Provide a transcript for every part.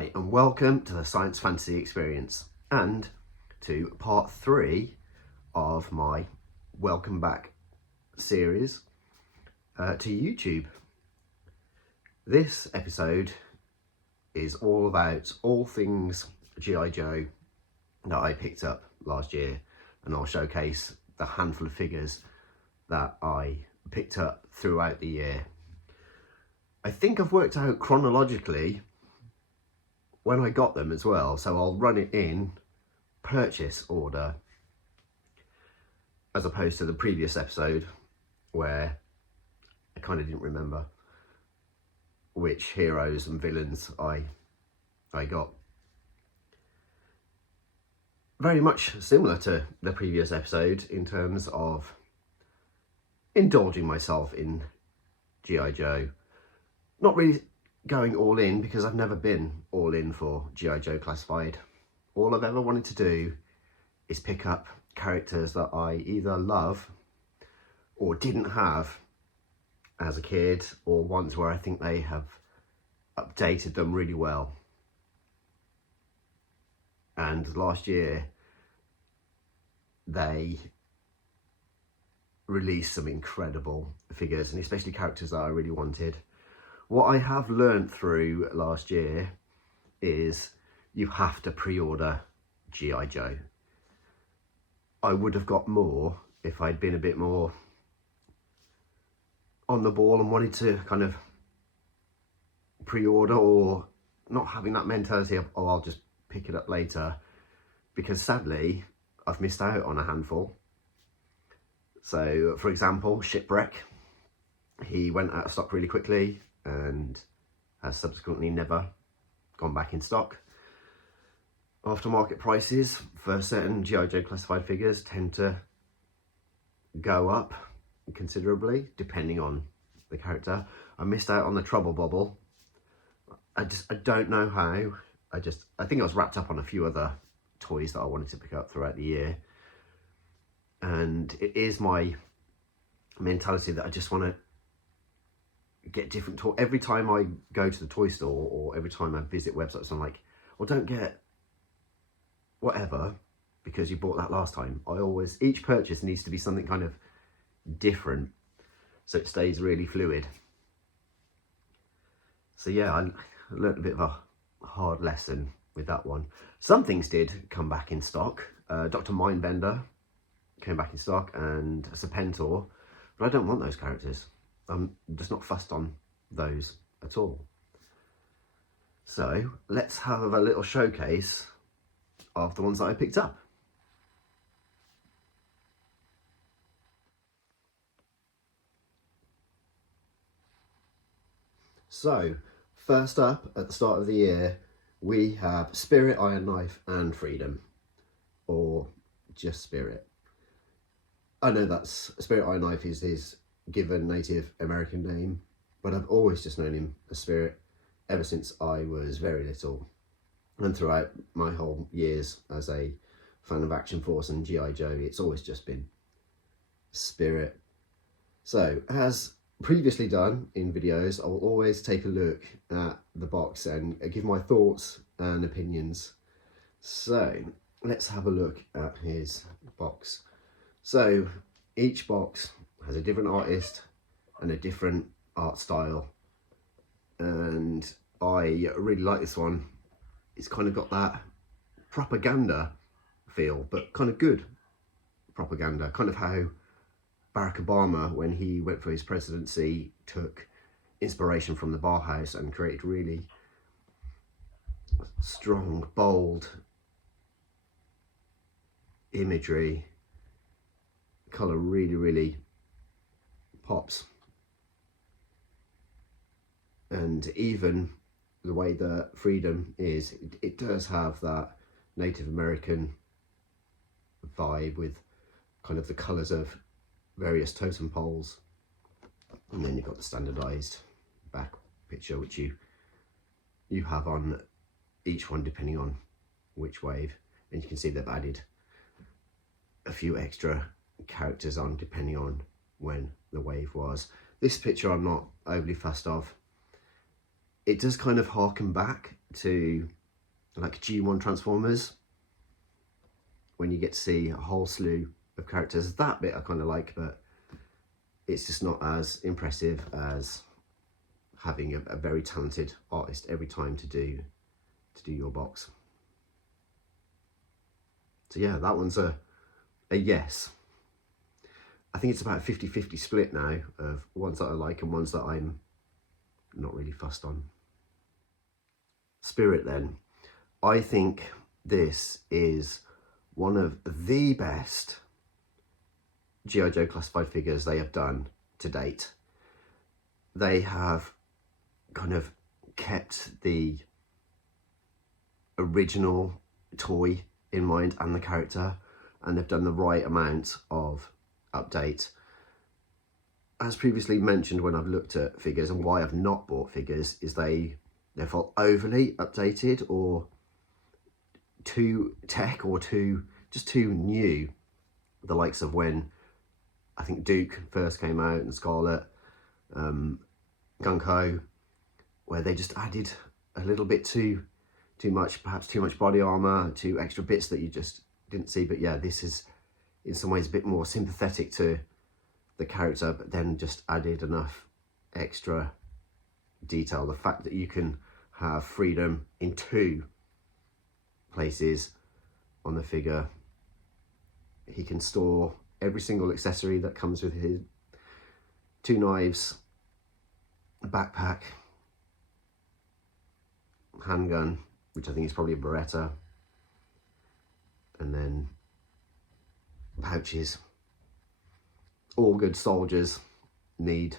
Hi, and welcome to the Science Fantasy Experience and to part 3 of my Welcome Back series to YouTube. This episode is all about all things G.I. Joe that I picked up last year, and I'll showcase the handful of figures that I picked up throughout the year. I think I've worked out chronologically when I got them as well, so I'll run it in purchase order as opposed to the previous episode where I kind of didn't remember which heroes and villains I got. Very much similar to the previous episode in terms of indulging myself in G.I. Joe. Not really going all in, because I've never been all in for G.I. Joe Classified. All I've ever wanted to do is pick up characters that I either love or didn't have as a kid, or ones where I think they have updated them really well. And last year they released some incredible figures, and especially characters that I really wanted. What I have learned through last year is you have to pre-order G.I. Joe. I would have got more if I'd been a bit more on the ball and wanted to kind of pre-order, or not having that mentality of, oh, I'll just pick it up later, because sadly I've missed out on a handful. So for example, Shipwreck, he went out of stock really quickly and has subsequently never gone back in stock. Aftermarket prices for certain G.I. Joe Classified figures tend to go up considerably depending on the character. I missed out on the Trouble Bubble. I don't know how. I think I was wrapped up on a few other toys that I wanted to pick up throughout the year, and it is my mentality that I just want to get different toys. Every time I go to the toy store, or every time I visit websites, I'm like, well, don't get whatever because you bought that last time. Each purchase needs to be something kind of different so it stays really fluid. So yeah, I learned a bit of a hard lesson with that one. Some things did come back in stock. Dr. Mindbender came back in stock, and Serpentor, but I don't want those characters. I'm just not fussed on those at all. So let's have a little showcase of the ones that I picked up. So first up at the start of the year, we have Spirit, Iron Knife and Freedom, or just Spirit. I know that's Spirit Iron Knife is his given Native American name, but I've always just known him as Spirit ever since I was very little, and throughout my whole years as a fan of Action Force and G.I. Joe, it's always just been Spirit. So as previously done in videos, I will always take a look at the box and give my thoughts and opinions. So let's have a look at his box. So each box has a different artist and a different art style, and I really like this one. It's kind of got that propaganda feel, but kind of good propaganda, kind of how Barack Obama, when he went for his presidency, took inspiration from the Bauhaus and created really strong, bold imagery. Colour really pops, and even the way that Freedom is, it does have that Native American vibe with kind of the colours of various totem poles, and then you've got the standardised back picture which you have on each one depending on which wave, and you can see they've added a few extra characters on depending on when the wave was. This picture I'm not overly fussed of. It does kind of harken back to like G1 Transformers, when you get to see a whole slew of characters. That bit I kind of like, but it's just not as impressive as having a very talented artist every time to do your box. So yeah, that one's a yes. I think it's about a 50-50 split now of ones that I like and ones that I'm not really fussed on. Spirit then. I think this is one of the best G.I. Joe classified figures they have done to date. They have kind of kept the original toy in mind and the character, and they've done the right amount of update. As previously mentioned when I've looked at figures, and why I've not bought figures, is they felt overly updated or too tech or just too new. The likes of when I think Duke first came out and Scarlet, Gunko, where they just added a little bit too much, perhaps too much body armor, two extra bits that you just didn't see. But yeah, this is in some ways a bit more sympathetic to the character, but then just added enough extra detail. The fact that you can have freedom in 2 places on the figure. He can store every single accessory that comes with his 2 knives, a backpack, handgun, which I think is probably a Beretta, and then pouches. All good soldiers need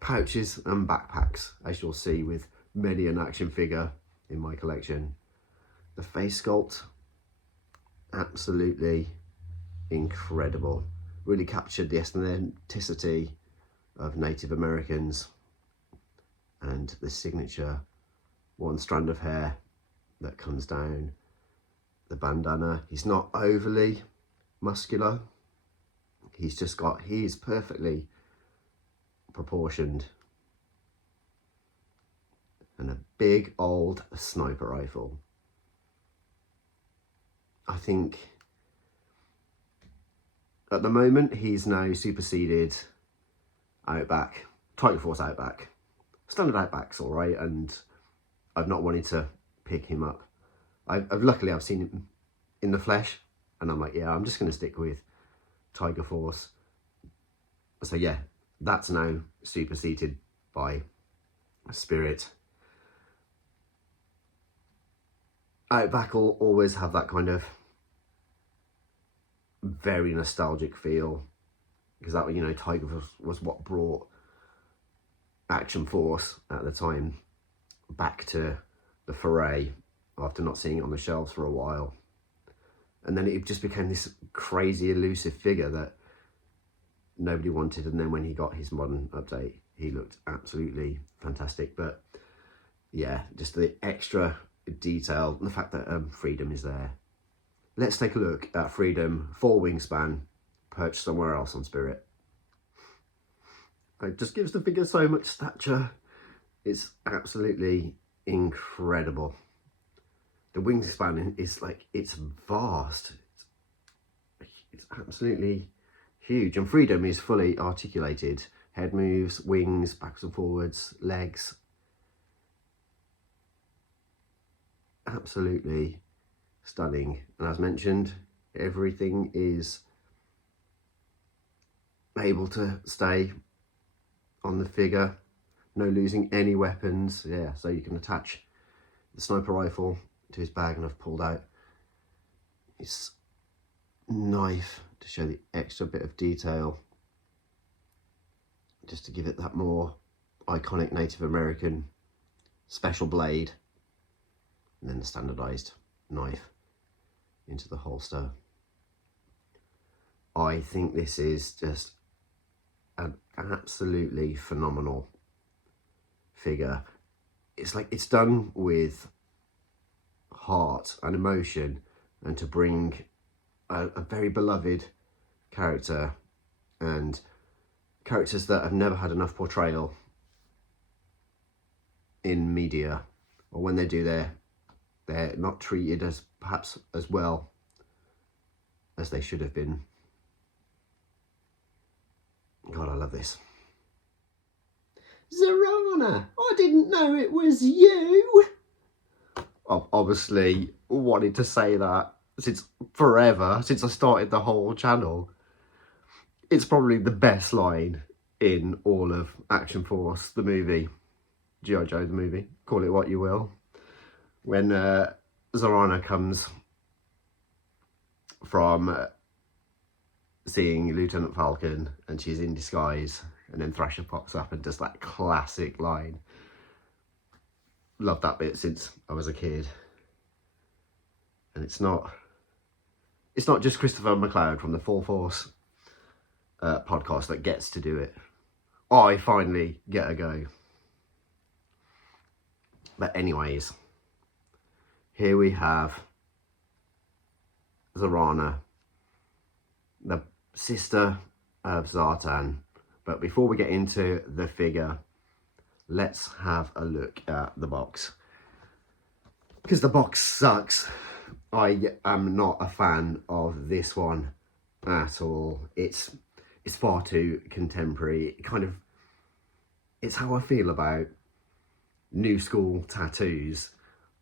pouches and backpacks, as you'll see with many an action figure in my collection. The face sculpt, absolutely incredible. Really captured the authenticity of Native Americans, and the signature 1 strand of hair that comes down the bandana. He's not overly muscular. He's perfectly proportioned, and a big old sniper rifle. I think at the moment he's now superseded Outback, Tiger Force Outback. Standard Outback's all right, and I've not wanted to pick him up. Luckily I've seen him in the flesh, and I'm like, yeah, I'm just going to stick with Tiger Force. So yeah, that's now superseded by Spirit. Outback will always have that kind of very nostalgic feel, because that, you know, Tiger Force was what brought Action Force at the time back to the foray after not seeing it on the shelves for a while. And then it just became this crazy elusive figure that nobody wanted. And then when he got his modern update, he looked absolutely fantastic. But yeah, just the extra detail and the fact that Freedom is there. Let's take a look at Freedom, full wingspan, perched somewhere else on Spirit. It just gives the figure so much stature. It's absolutely incredible. The wingspan is like, it's vast. It's absolutely huge. And Freedom is fully articulated. Head moves, wings, backs and forwards, legs. Absolutely stunning. And as mentioned, everything is able to stay on the figure. No losing any weapons. Yeah, so you can attach the sniper rifle to his bag, and I've pulled out his knife to show the extra bit of detail, just to give it that more iconic Native American special blade, and then the standardized knife into the holster. I think this is just an absolutely phenomenal figure. It's like, it's done with heart and emotion, and to bring a very beloved character, and characters that have never had enough portrayal in media, or when they do, they're They're not treated as perhaps as well as they should have been. God, I love this. Zorana, I didn't know it was you. I've obviously wanted to say that since forever, since I started the whole channel. It's probably the best line in all of Action Force, the movie. G.I. Joe, the movie. Call it what you will. When Zorana comes from seeing Lieutenant Falcon and she's in disguise, and then Thrasher pops up and does that classic line. Loved that bit since I was a kid. And it's not just Christopher McLeod from the Full Force podcast that gets to do it. I finally get a go. But anyways, here we have Zorana, the sister of Zartan. But before we get into the figure, let's have a look at the box. Because the box sucks. I am not a fan of this one at all. It's far too contemporary. It's how I feel about new school tattoos.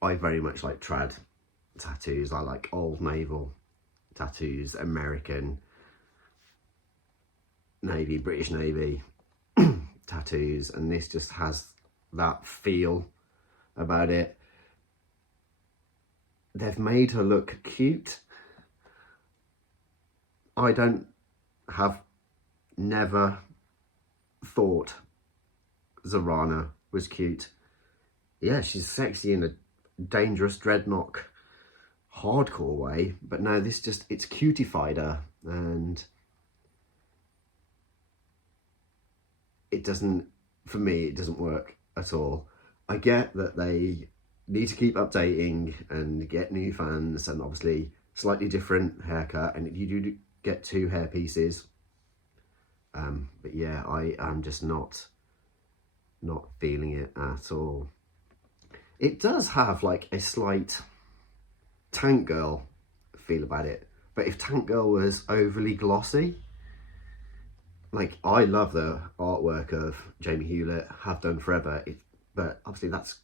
I very much like trad tattoos. I like old naval tattoos, American Navy, British Navy tattoos, and this just has that feel about it. They've made her look cute. I never thought Zorana was cute. Yeah, she's sexy in a dangerous dreadnought hardcore way, but no, it's cutified her, and for me, it doesn't work at all. I get that they need to keep updating and get new fans, and obviously slightly different haircut, and you do get 2 hair pieces. But yeah, I am just not feeling it at all. It does have like a slight Tank Girl feel about it, but if Tank Girl was overly glossy, like, I love the artwork of Jamie Hewlett, have done forever, but obviously that's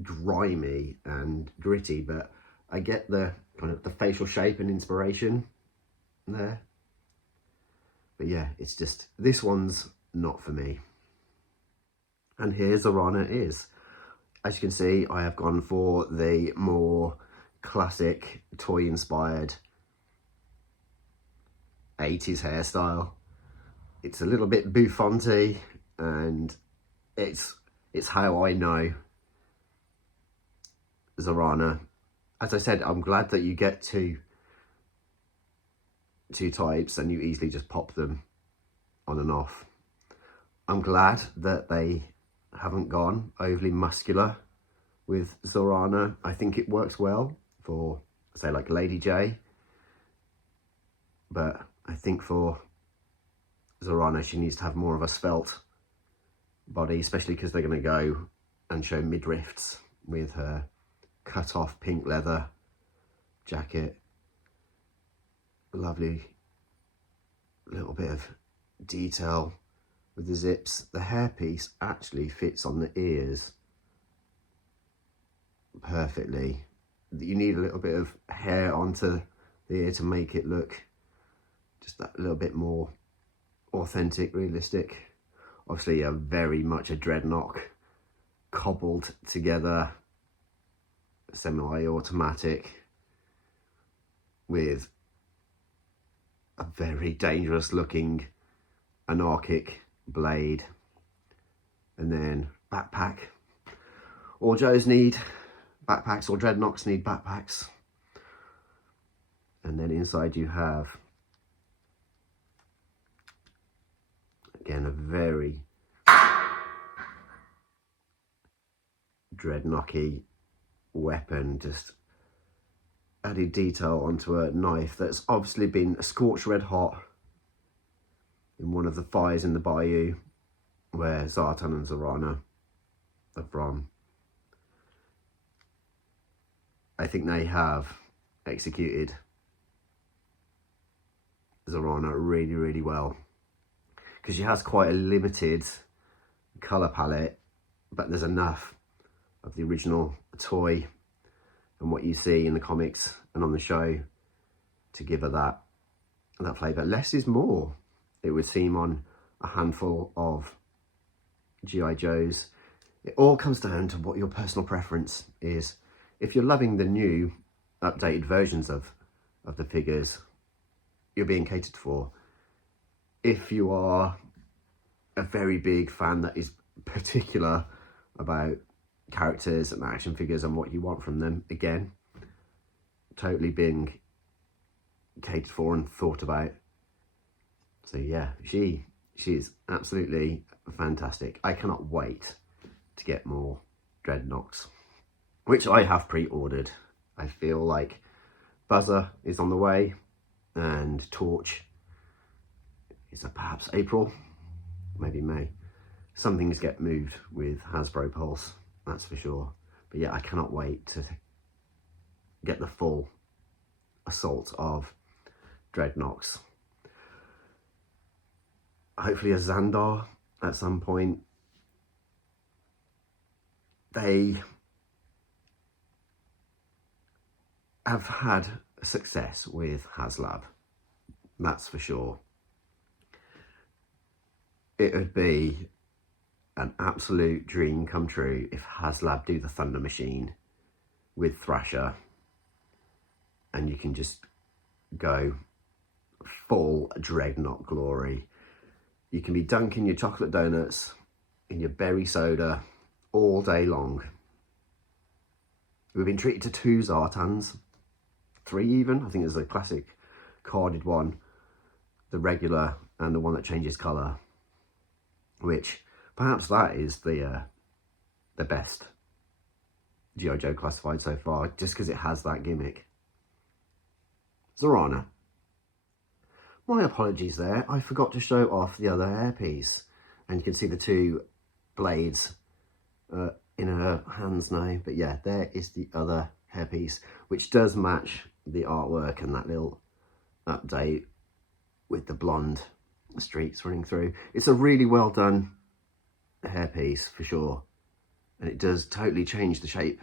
grimy and gritty, but I get the kind of the facial shape and inspiration there. But yeah, it's just, this one's not for me. And here Zorana is. As you can see, I have gone for the more classic toy-inspired 80s hairstyle. It's a little bit bouffanty, and it's how I know Zorana. As I said, I'm glad that you get two types and you easily just pop them on and off. I'm glad that they haven't gone overly muscular with Zorana. I think it works well for, say, like Lady J, but I think for Zorana, she needs to have more of a svelte body, especially because they're going to go and show midriffs with her cut off pink leather jacket. Lovely little bit of detail with the zips. The hairpiece actually fits on the ears perfectly. You need a little bit of hair onto the ear to make it look just that little bit more authentic, realistic. Obviously very much a dreadnought cobbled together, semi-automatic with a very dangerous looking anarchic blade, and then backpack. All Joes need backpacks, or dreadnoughts need backpacks. And then inside you have, again, a very dreadnoughty weapon, just added detail onto a knife that's obviously been scorched red hot in one of the fires in the bayou where Zartan and Zorana are from. I think they have executed Zorana really, really well, because she has quite a limited colour palette, but there's enough of the original toy and what you see in the comics and on the show to give her that flavour. Less is more, it would seem, on a handful of G.I. Joes. It all comes down to what your personal preference is. If you're loving the new updated versions of the figures, you're being catered for. If you are a very big fan that is particular about characters and action figures and what you want from them, again, totally being catered for and thought about. So yeah, she is absolutely fantastic. I cannot wait to get more Dreadnoks, which I have pre-ordered. I feel like Buzzer is on the way, and Torch is perhaps April, maybe May. Some things get moved with Hasbro Pulse, that's for sure. But yeah, I cannot wait to get the full assault of Dreadnoks. Hopefully a Xandar at some point. They have had success with HasLab, that's for sure. It would be an absolute dream come true if HasLab do the Thunder Machine with Thrasher, and you can just go full Dreadnought glory. You can be dunking your chocolate donuts in your berry soda all day long. We've been treated to 2 Zartans, 3 even. I think there's a classic carded one, the regular, and the one that changes colour, which perhaps that is the best G.I. Joe classified so far, just because it has that gimmick. Zorana. My apologies there, I forgot to show off the other hairpiece, and you can see the 2 blades in her hands now. But yeah, there is the other hairpiece, which does match the artwork and that little update with the blonde streaks running through. It's a really well done hairpiece for sure, and it does totally change the shape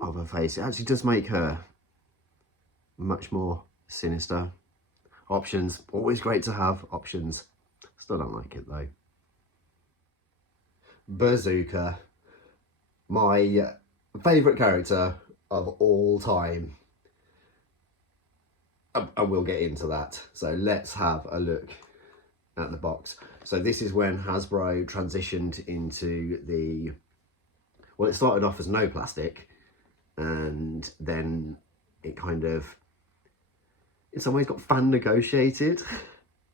of her face. It actually does make her much more sinister. Options, always great to have options. Still don't like it though. Bazooka, my favourite character of all time. And we'll get into that. So let's have a look at the box. So this is when Hasbro transitioned into the, well, it started off as no plastic, and then it kind of, in some ways, got fan negotiated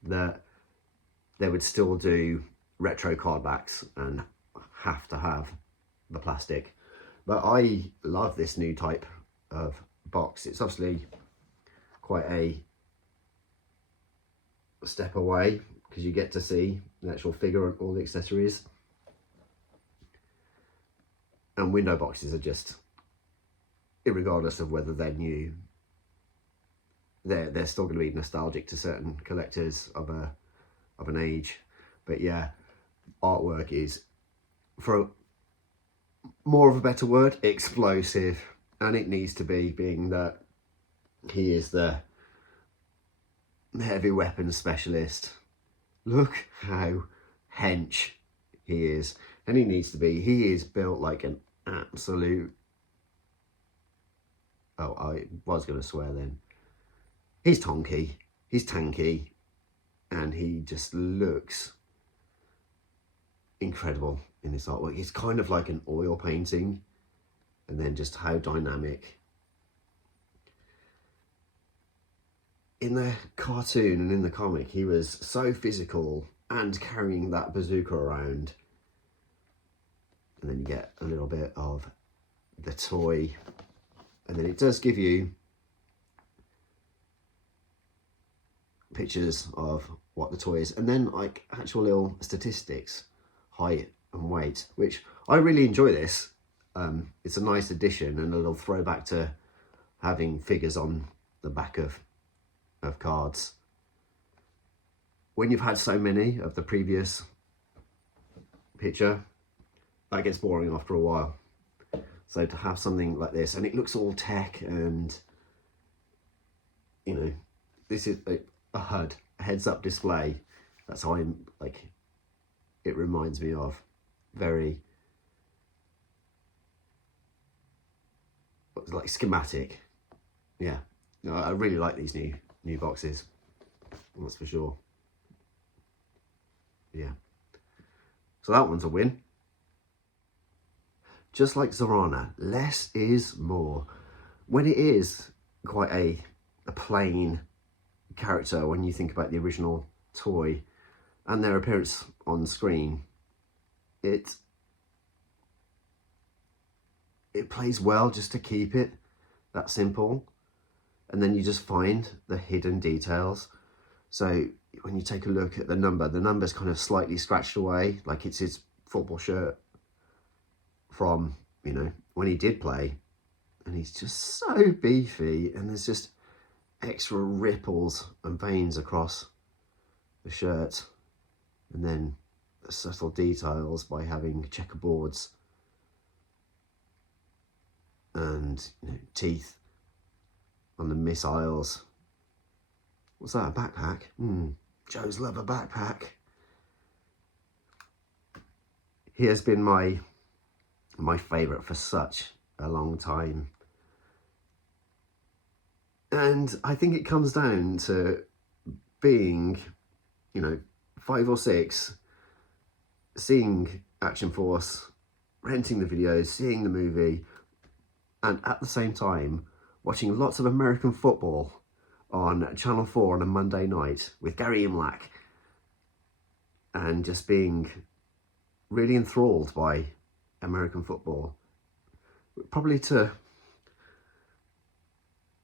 that they would still do retro card backs and have to have the plastic. But I love this new type of box. It's obviously quite a step away, because you get to see the actual figure and all the accessories. And window boxes are just, irregardless of whether they're new, they're still going to be nostalgic to certain collectors of an age. But yeah, artwork is, for more of a better word, explosive, and it needs to be, being that he is the heavy weapons specialist. Look how hench he is, and he needs to be. He is built like an absolute, oh, I was going to swear then. He's tonky, he's tanky, and he just looks incredible in this artwork. It's kind of like an oil painting, and then just how dynamic. In the cartoon and in the comic, he was so physical and carrying that bazooka around. And then you get a little bit of the toy, and then it does give you pictures of what the toy is, and then like actual little statistics, height and weight, which I really enjoy this. It's a nice addition and a little throwback to having figures on the back of cards. When you've had so many of the previous picture, that gets boring after a while. So to have something like this, and it looks all tech, and you know, this is a HUD, a heads-up display. That's how I'm like. It reminds me of very like schematic. Yeah, no, I really like these new boxes. That's for sure. Yeah. So that one's a win. Just like Zorana, less is more. When it is quite a plain character, when you think about the original toy and their appearance on screen, it plays well just to keep it that simple. And then you just find the hidden details. So when you take a look at the number's kind of slightly scratched away, like it's his football shirt from, you know, when he did play. And he's just so beefy, and there's just extra ripples and veins across the shirt. And then the subtle details by having checkerboards and, you know, teeth on the missiles. What's that, a backpack? Joe's love a backpack. He has been my favourite for such a long time. And I think it comes down to being, you know, 5 or 6, seeing Action Force, renting the videos, seeing the movie, and at the same time watching lots of American football on Channel 4 on a Monday night with Gary Imlach, and just being really enthralled by American football, probably to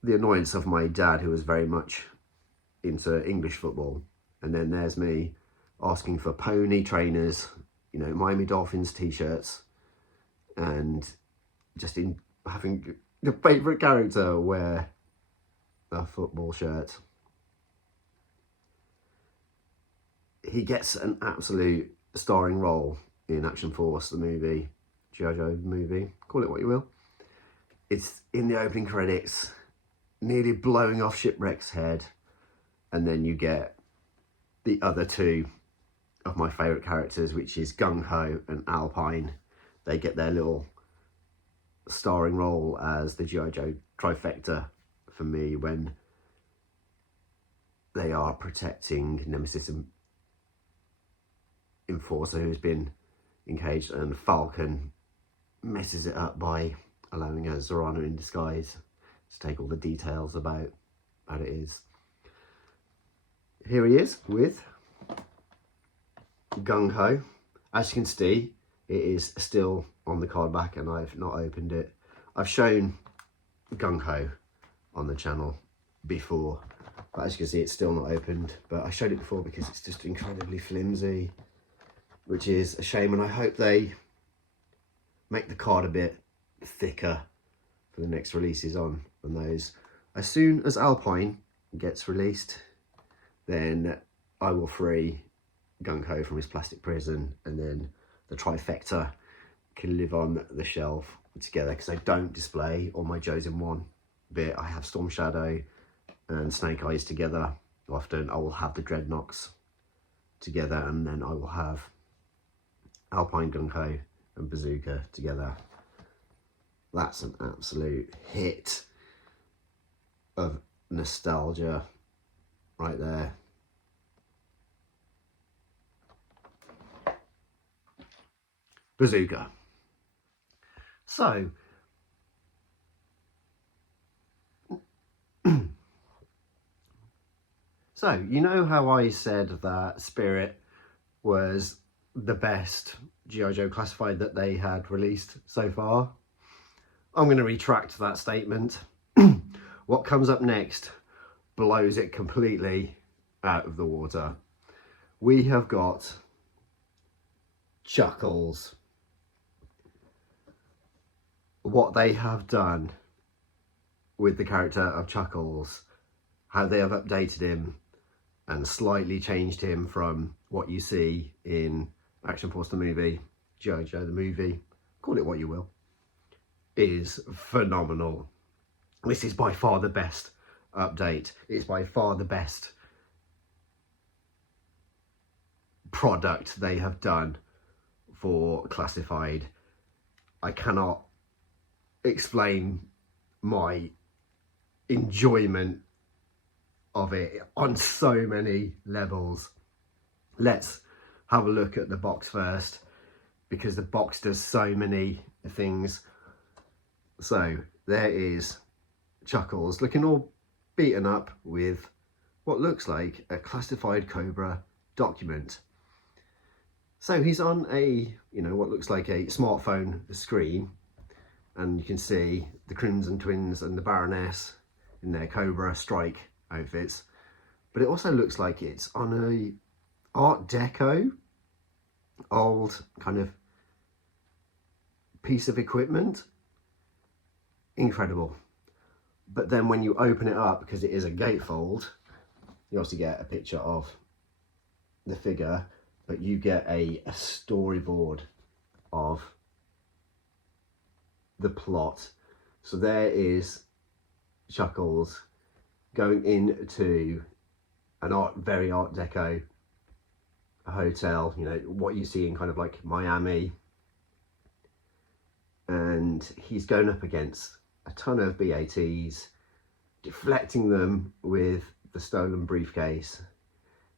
the annoyance of my dad, who was very much into English football. And then there's me asking for pony trainers, you know, Miami Dolphins t-shirts, and just in having the favourite character wear a football shirt. He gets an absolute starring role in Action Force, the movie, G.I. Joe movie, call it what you will. It's in the opening credits, nearly blowing off Shipwreck's head, and then you get the other two of my favourite characters, which is Gung Ho and Alpine. They get their little starring role as the G.I. Joe trifecta for me, when they are protecting Nemesis Enforcer, who's been encaged, and Falcon messes it up by allowing a Zorana in disguise to take all the details about it is. Here he is with Gung Ho. As you can see, it is still on the card back and I've not opened it. I've shown Gung Ho on the channel before, but as you can see, it's still not opened. But I showed it before because it's just incredibly flimsy, which is a shame, and I hope they make the card a bit thicker for the next releases on those. As soon as Alpine gets released, then I will free Gung Ho from his plastic prison, and then the trifecta can live on the shelf together, because I don't display all my Joes in one bit. I have Storm Shadow and Snake Eyes together. Often I will have the Dreadnoks together, and then I will have Alpine, Gung Ho and Bazooka together. That's an absolute hit of nostalgia right there. Bazooka. So, you know how I said that Spirit was the best G.I. Joe classified that they had released so far? I'm going to retract that statement. What comes up next blows it completely out of the water. We have got Chuckles. what they have done with the character of Chuckles, how they have updated him and slightly changed him from what you see in Action Force the movie, G.I. Joe the movie, call it what you will, is phenomenal. This is by far the best update. It's by far the best product they have done for Classified. I cannot explain my enjoyment of it on so many levels. Let's have a look at the box first, because the box does so many things. So there is Chuckles looking all beaten up with what looks like a classified Cobra document. So he's on a, what looks like a smartphone screen, and you can see the Crimson Twins and the Baroness in their Cobra strike outfits. But it also looks like it's on a Art Deco, old kind of piece of equipment. Incredible. But then when you open it up, because it is a gatefold, you also get a picture of the figure, but you get a storyboard of the plot. So there is Chuckles going into an very Art Deco hotel, what you see in kind of like Miami, and he's going up against a ton of BATs, deflecting them with the stolen briefcase,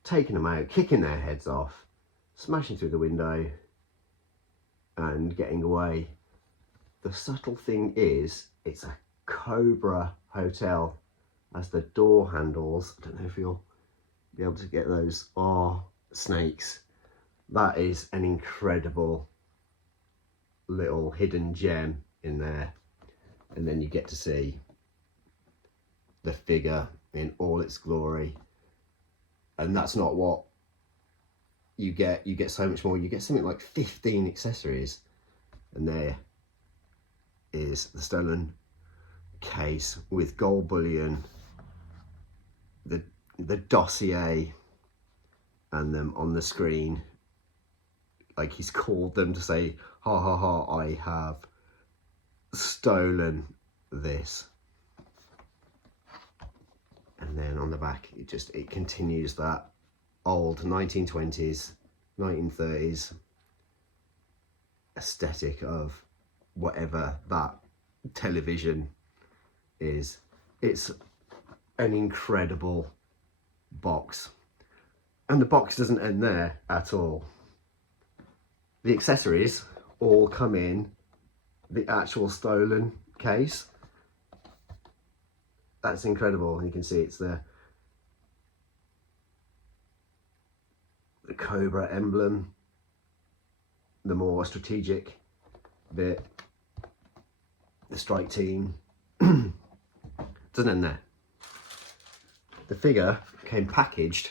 taking them out, kicking their heads off, smashing through the window and getting away. The subtle thing is, it's a Cobra hotel, as the door handles, I don't know if you'll be able to get those, are snakes. That is an incredible little hidden gem in there. And then you get to see the figure in all its glory. And that's not what you get. You get so much more. You get something like 15 accessories. And there is the stolen case with gold bullion, the dossier, and them on the screen. Like he's called them to say, ha ha ha, I have stolen this. And then on the back, it continues that old 1920s, 1930s aesthetic of whatever that television is. It's an incredible box. And the box doesn't end there at all. The accessories all come in the actual stolen case. That's incredible. You can see it's the Cobra emblem, the more strategic bit, the strike team. Doesn't end there. The figure came packaged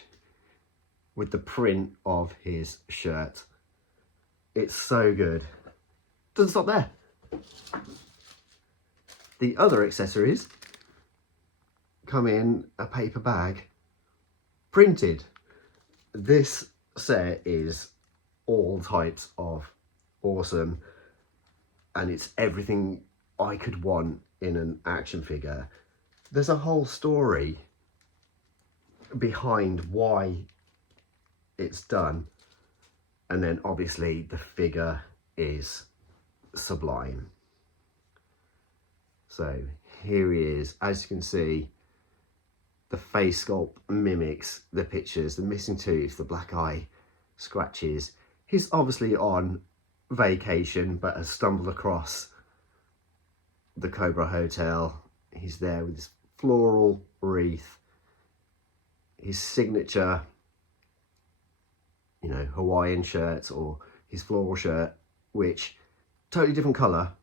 with the print of his shirt. It's so good. Doesn't stop there. The other accessories come in a paper bag, printed. This set is all types of awesome, and it's everything I could want in an action figure. There's a whole story behind why it's done, and then obviously the figure is sublime. So here he is. As you can see, the face sculpt mimics the pictures, the missing tooth, the black eye scratches. He's obviously on vacation, but has stumbled across the Cobra Hotel. He's there with his floral wreath, his signature, Hawaiian shirt, or his floral shirt, which totally different colour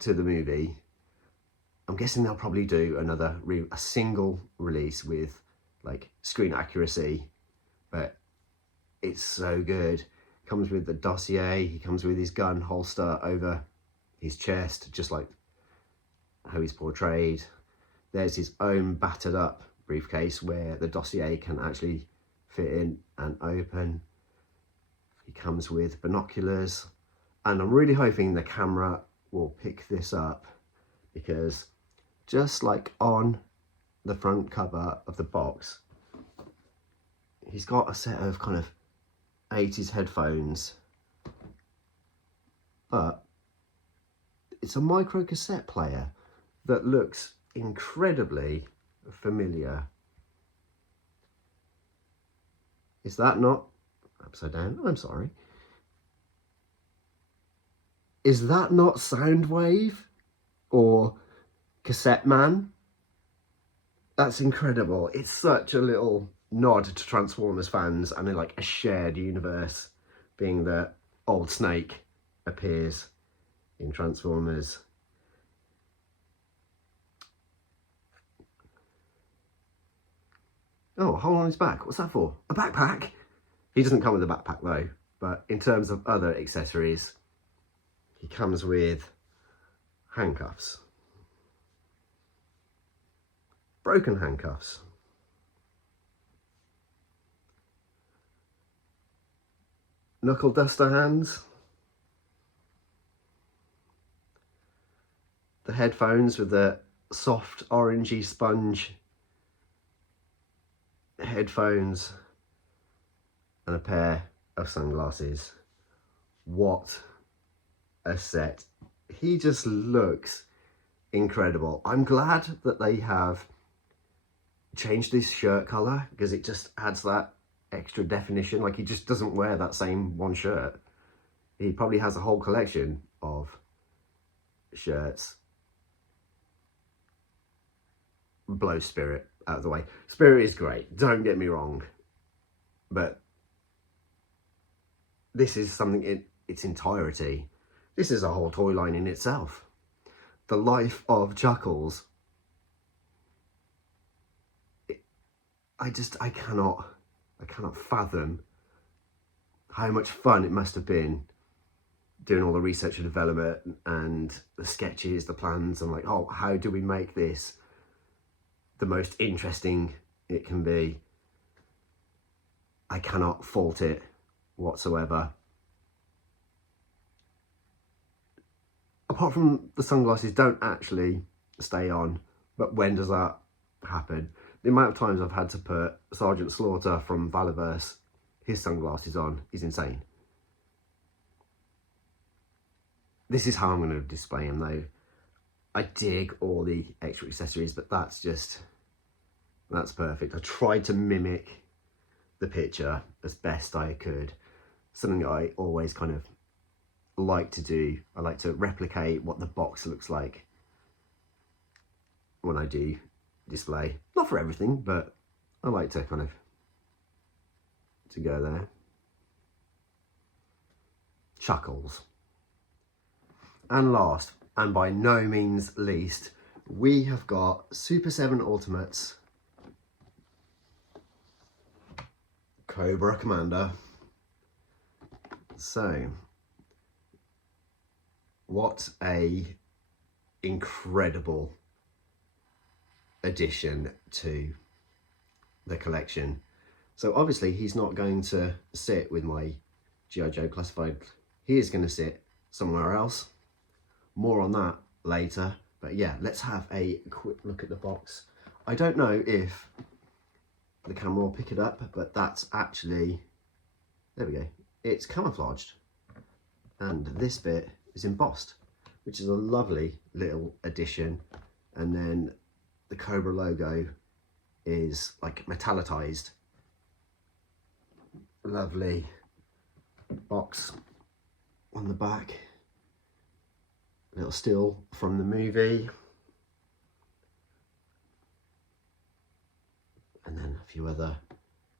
to the movie. I'm guessing they'll probably do a single release with like screen accuracy, but it's so good. Comes with the dossier, he comes with his gun holster over his chest, just like how he's portrayed. There's his own battered up briefcase where the dossier can actually fit in and open. He comes with binoculars, and I'm really hoping the camera will pick this up, because just like on the front cover of the box, he's got a set of kind of 80s headphones, but it's a micro cassette player that looks incredibly familiar. Is that not upside down? I'm sorry. Is that not Soundwave or Cassette Man? That's incredible. It's such a little nod to Transformers fans, and like a shared universe, being that Old Snake appears in Transformers. Oh, a hole on his back. What's that for? A backpack? He doesn't come with a backpack though, but in terms of other accessories, he comes with handcuffs. Broken handcuffs. Knuckle duster hands. The headphones with the soft orangey sponge headphones, and a pair of sunglasses. What a set. He just looks incredible. I'm glad that they have changed his shirt colour, because it just adds that extra definition. Like, he just doesn't wear that same one shirt. He probably has a whole collection of shirts. Blow Spirit out of the way. Spirit is great, don't get me wrong, but this is something in its entirety. This is a whole toy line in itself. The life of Chuckles. I cannot fathom how much fun it must have been doing all the research and development and the sketches, the plans, and like, oh, how do we make this the most interesting it can be? I cannot fault it whatsoever. Apart from the sunglasses don't actually stay on, but when does that happen? The amount of times I've had to put Sergeant Slaughter from Valiverse, his sunglasses on, is insane. This is how I'm going to display him though. I dig all the extra accessories, but that's perfect. I tried to mimic the picture as best I could. Something that I always kind of like to do. I like to replicate what the box looks like when I do display. Not for everything, but I like to kind of go there. Chuckles. And last, and by no means least, we have got Super 7 Ultimates Cobra Commander. So, what a incredible addition to the collection. So obviously he's not going to sit with my G.I. Joe Classified. He is going to sit somewhere else. More on that later. But yeah, let's have a quick look at the box. I don't know if the camera will pick it up, but that's actually, there we go. It's camouflaged. And this bit is embossed, which is a lovely little addition. And then the Cobra logo is like metallized. Lovely box on the back. Little still from the movie. And then a few other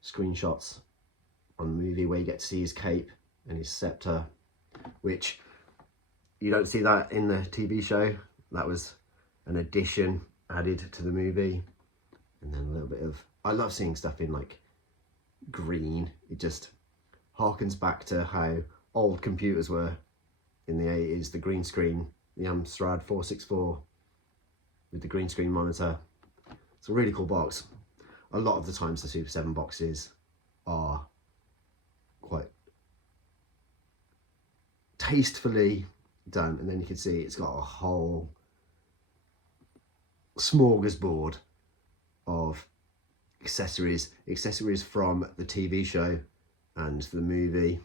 screenshots on the movie where you get to see his cape and his scepter, which you don't see that in the TV show. That was an addition added to the movie. And then a little bit of, I love seeing stuff in like green. It just harkens back to how old computers were in the 80s, the green screen the Amstrad 464 with the green screen monitor. It's a really cool box. A lot of the times the Super 7 boxes are quite tastefully done, and then you can see it's got a whole smorgasbord of accessories from the TV show and the movie.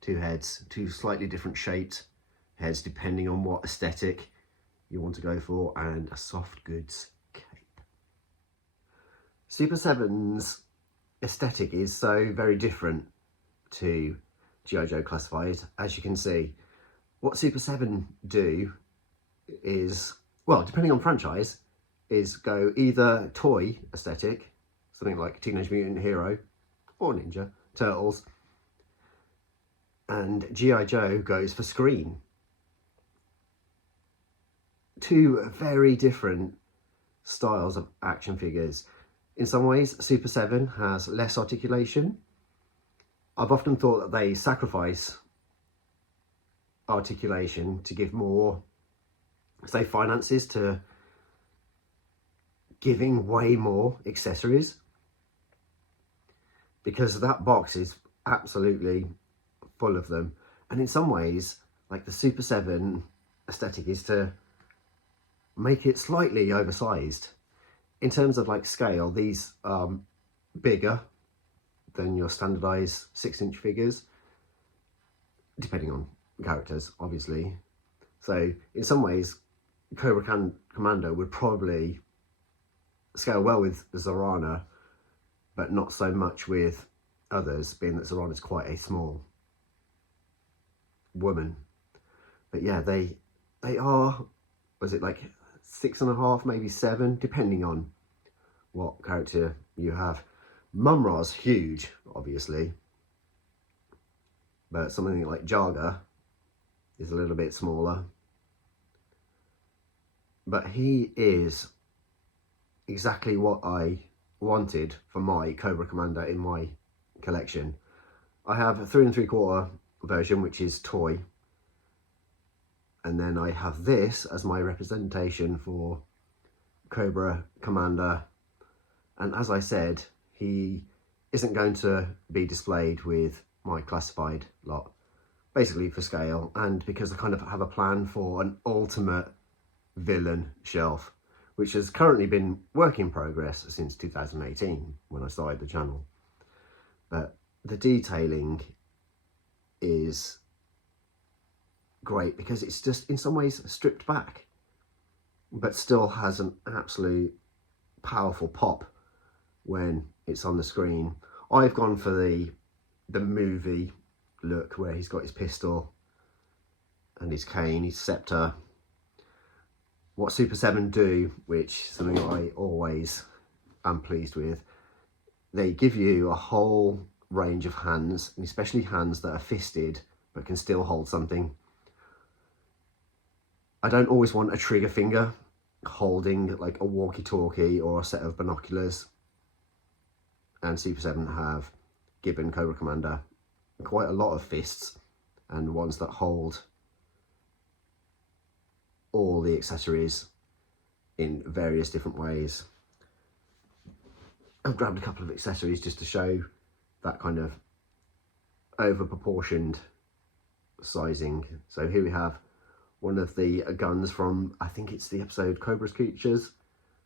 Two heads, two slightly different shaped heads depending on what aesthetic you want to go for, and a soft goods cape. Super 7's aesthetic is so very different to G.I. Joe Classified. As you can see, what Super 7 do is, well, depending on franchise, is go either toy aesthetic, something like Teenage Mutant Hero or Ninja Turtles, and G.I. Joe goes for screen. Two very different styles of action figures. In some ways, Super 7 has less articulation. I've often thought that they sacrifice articulation to give more, say, finances to giving way more accessories, because that box is absolutely full of them. And in some ways, like, the Super 7 aesthetic is to make it slightly oversized. In terms of like scale, these are bigger than your standardized 6-inch figures, depending on characters, obviously. So in some ways, Cobra Commando would probably scale well with Zorana, but not so much with others, being that Zorana is quite a small woman. But yeah, they are, was it like 6.5, maybe 7, depending on what character you have. Mum-Ra's huge, obviously, but something like Jaga is a little bit smaller. But he is exactly what I wanted for my Cobra Commander in my collection. I have a 3 3/4 version, which is toy, and then I have this as my representation for Cobra Commander. And as I said, he isn't going to be displayed with my classified lot, basically for scale, and because I kind of have a plan for an ultimate villain shelf, which has currently been work in progress since 2018 when I started the channel. But the detailing is great because it's just in some ways stripped back, but still has an absolute powerful pop when it's on the screen. I've gone for the movie look, where he's got his pistol and his cane, his scepter. What Super 7 do, which is something I always am pleased with, they give you a whole range of hands, and especially hands that are fisted but can still hold something. I don't always want a trigger finger holding like a walkie-talkie or a set of binoculars, and Super 7 have given Cobra Commander quite a lot of fists, and ones that hold all the accessories in various different ways. I've grabbed a couple of accessories just to show that kind of over-proportioned sizing. So here we have one of the guns from, I think it's the episode Cobra's Creatures,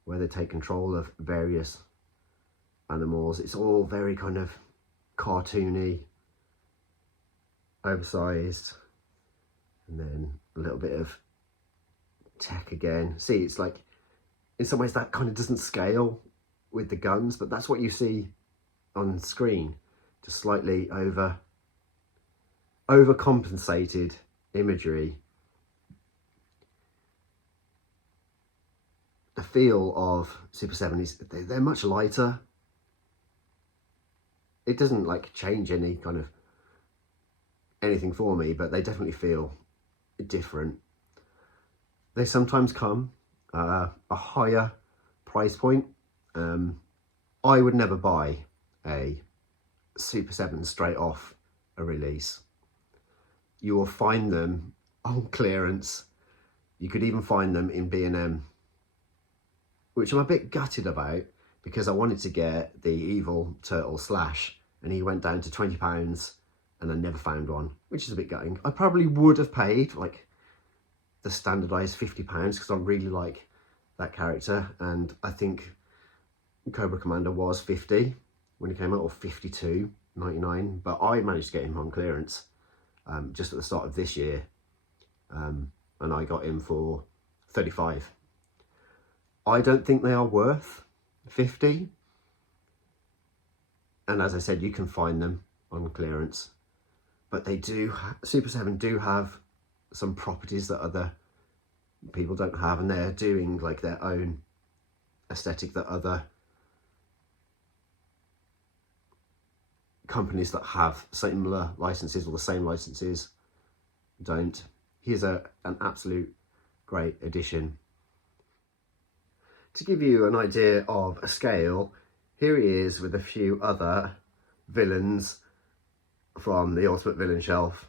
where they take control of various animals. It's all very kind of cartoony, oversized, and then a little bit of tech again. See, it's like, in some ways that kind of doesn't scale with the guns, but that's what you see on screen, just slightly overcompensated imagery. The feel of Super 7 is they're much lighter. It doesn't like change any kind of anything for me, but they definitely feel different. They sometimes come a higher price point. I would never buy a Super 7 straight off a release. You will find them on clearance. You could even find them in B&M, which I'm a bit gutted about because I wanted to get the Evil Turtle Slash and he went down to £20 and I never found one, which is a bit gutting. I probably would have paid like the standardised £50 because I really like that character, and I think Cobra Commander was 50 when he came out, or 52.99, but I managed to get him on clearance just at the start of this year, and I got him for 35. I don't think they are worth 50, and as I said, you can find them on clearance, but they do, Super 7 do have some properties that other people don't have, and they're doing like their own aesthetic that other companies that have similar licenses or the same licenses don't. Here's an absolute great addition. To give you an idea of a scale, here he is with a few other villains from the Ultimate Villain shelf.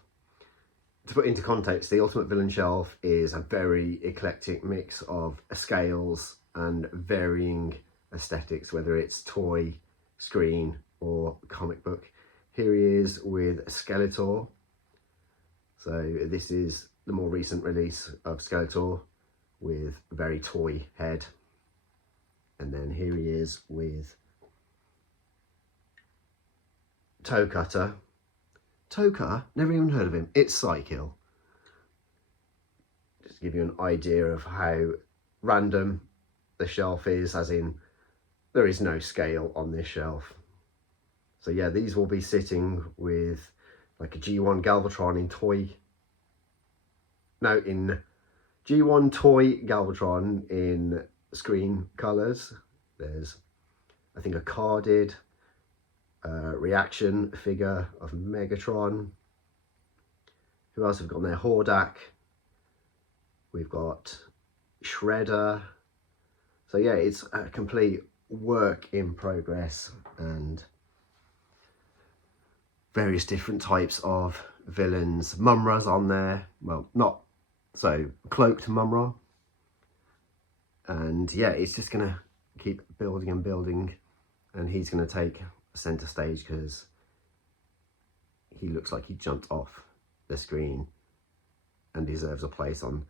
To put into context, the Ultimate Villain shelf is a very eclectic mix of scales and varying aesthetics, whether it's toy, screen or comic book. Here he is with Skeletor. So this is the more recent release of Skeletor with a very toy head. And then here he is with Toe Cutter. Toka, never even heard of him. It's Psykill. Just to give you an idea of how random the shelf is, as in there is no scale on this shelf. So yeah, these will be sitting with like a G1 Galvatron in G1 toy Galvatron in screen colours. There's, I think, a carded reaction figure of Megatron. Who else have got on there? Hordak. We've got Shredder. So yeah, it's a complete work in progress, and various different types of villains. Mumra's on there. Well, not so cloaked Mumra. And yeah, it's just gonna keep building and building, and he's gonna take center stage because he looks like he jumped off the screen and deserves a place on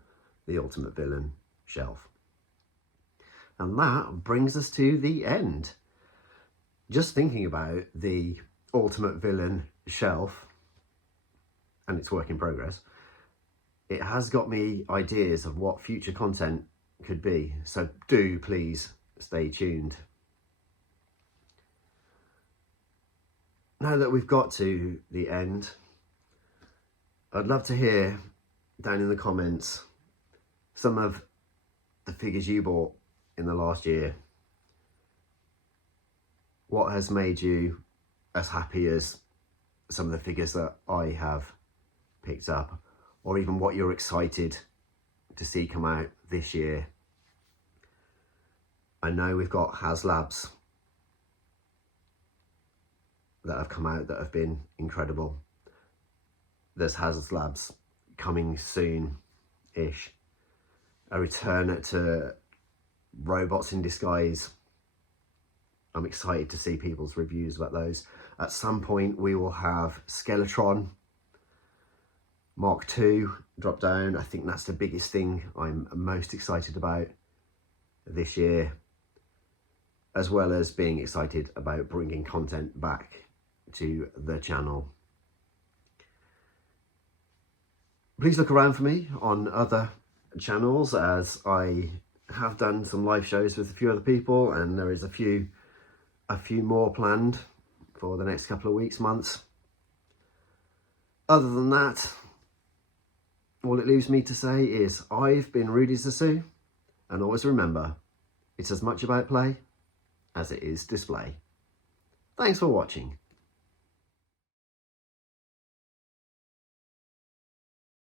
the Ultimate Villain shelf. And that brings us to the end. Just thinking about the Ultimate Villain shelf and its work in progress, it has got me ideas of what future content could be, so do please stay tuned. Now that we've got to the end, I'd love to hear down in the comments some of the figures you bought in the last year. What has made you as happy as some of the figures that I have picked up, or even what you're excited to see come out this year. I know we've got HasLabs that have come out that have been incredible. There's HasLabs coming soon-ish. A return to robots in disguise. I'm excited to see people's reviews about those. At some point we will have Skeletron Mark II drop down. I think that's the biggest thing I'm most excited about this year, as well as being excited about bringing content back to the channel. Please look around for me on other channels, as I have done some live shows with a few other people, and there is a few more planned for the next couple of weeks, months. Other than that, all it leaves me to say is I've been Rudy Zasu, and always remember, it's as much about play as it is display. Thanks for watching.